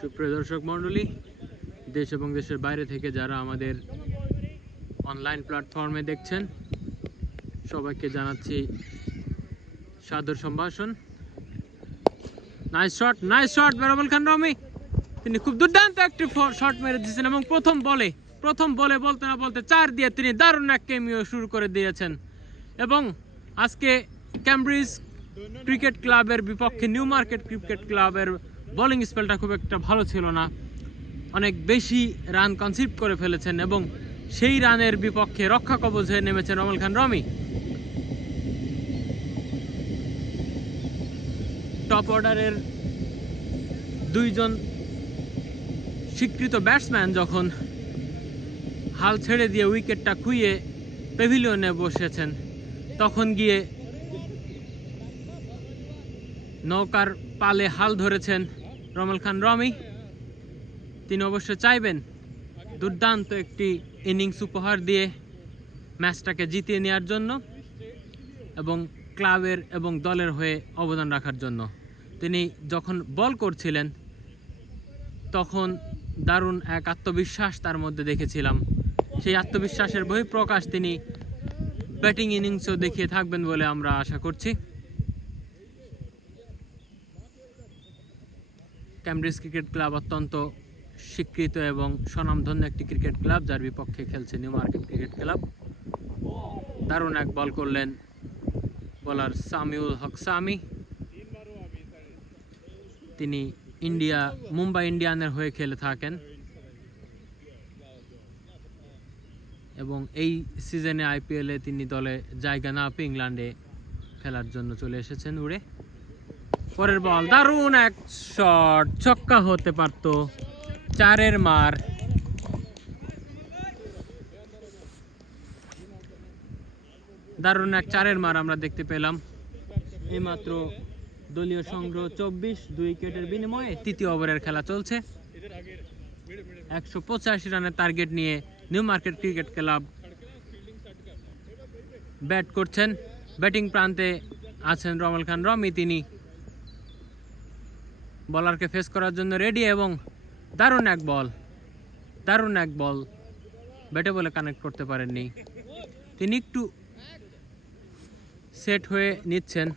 সুপ্রিয় দর্শক মণ্ডলী, দেশ এবং দেশের বাইরে থেকে যারা আমাদের অনলাইন প্ল্যাটফর্মে দেখছেন, সবাইকে জানাচ্ছি সাদর সম্ভাষণ। নাইস শট বেরবল খান রমি। তিনি খুব দুর্দান্ত একটি শট মেরে দিয়েছেন এবং প্রথম বলে বলতে না বলতে 4 দিয়ে তিনি দারুণ এক কেমিও শুরু করে দিয়েছেন। এবং আজকে ক্যামব্রিজ ক্রিকেট ক্লাবের বিপক্ষে নিউ মার্কেট ক্রিকেট ক্লাবের বোলিং স্পেলটা খুব একটা ভালো ছিল না, অনেক বেশি রান কনসিভ করে ফেলেছেন এবং সেই রানের বিপক্ষে রক্ষা কবচে নেমেছেন রমেল খান রমি। টপ অর্ডারের দুইজন স্বীকৃত ব্যাটসম্যান যখন হাল ছেড়ে দিয়ে উইকেটটা খুইয়ে প্যাভিলিয়নে বসেছেন, তখন গিয়ে নৌকার পালে হাল ধরেছেন রমেল খান রমি। তিনি অবশ্য চাইবেন দুর্দান্ত একটি ইনিংস উপহার দিয়ে ম্যাচটাকে জিতিয়ে নেওয়ার জন্য এবং ক্লাবের এবং দলের হয়ে অবদান রাখার জন্য। তিনি যখন বল করছিলেন তখন দারুণ এক আত্মবিশ্বাস তার মধ্যে দেখেছিলাম। সেই আত্মবিশ্বাসের বহিঃপ্রকাশ তিনি ব্যাটিং ইনিংসও দেখিয়ে থাকবেন বলে আমরা আশা করছি। ক্যামব্রিজ ক্রিকেট ক্লাব অত্যন্ত স্বীকৃত এবং স্বনামধন্য একটি ক্রিকেট ক্লাব, যার বিপক্ষে খেলছে নিউ মার্কেট ক্রিকেট ক্লাব। দারুণ এক বল করলেন বোলার সামিউল হক সামি। তিনি মুম্বাই ইন্ডিয়ানের হয়ে খেলে থাকেন এবং এই সিজনে আইপিএলে তিনি দলে জায়গা না পেয়ে ইংল্যান্ডে খেলার জন্য চলে এসেছেন উড়ে। পরের বল দারুণ এক শট, ছক্কা হতে পারত, 4-এর মার। দারুণ এক 4-এর মার আমরা দেখতে পেলাম। এইমাত্র দলীয় সংগ্রহ 24, 2 উইকেটের বিনিময়ে তৃতীয় ওভারের খেলা চলছে। 185 রানের টার্গেট নিয়ে new market cricket club bat করছেন। ব্যাটিং প্রান্তে আছেন রমেল খান রমি। তিনি বলারকে ফেস করার জন্য রেডি এবং দারুণ এক বল ব্যাটে বলে কানেক্ট করতে পারেননি। তিনি একটু সেট হয়ে নিচ্ছেন।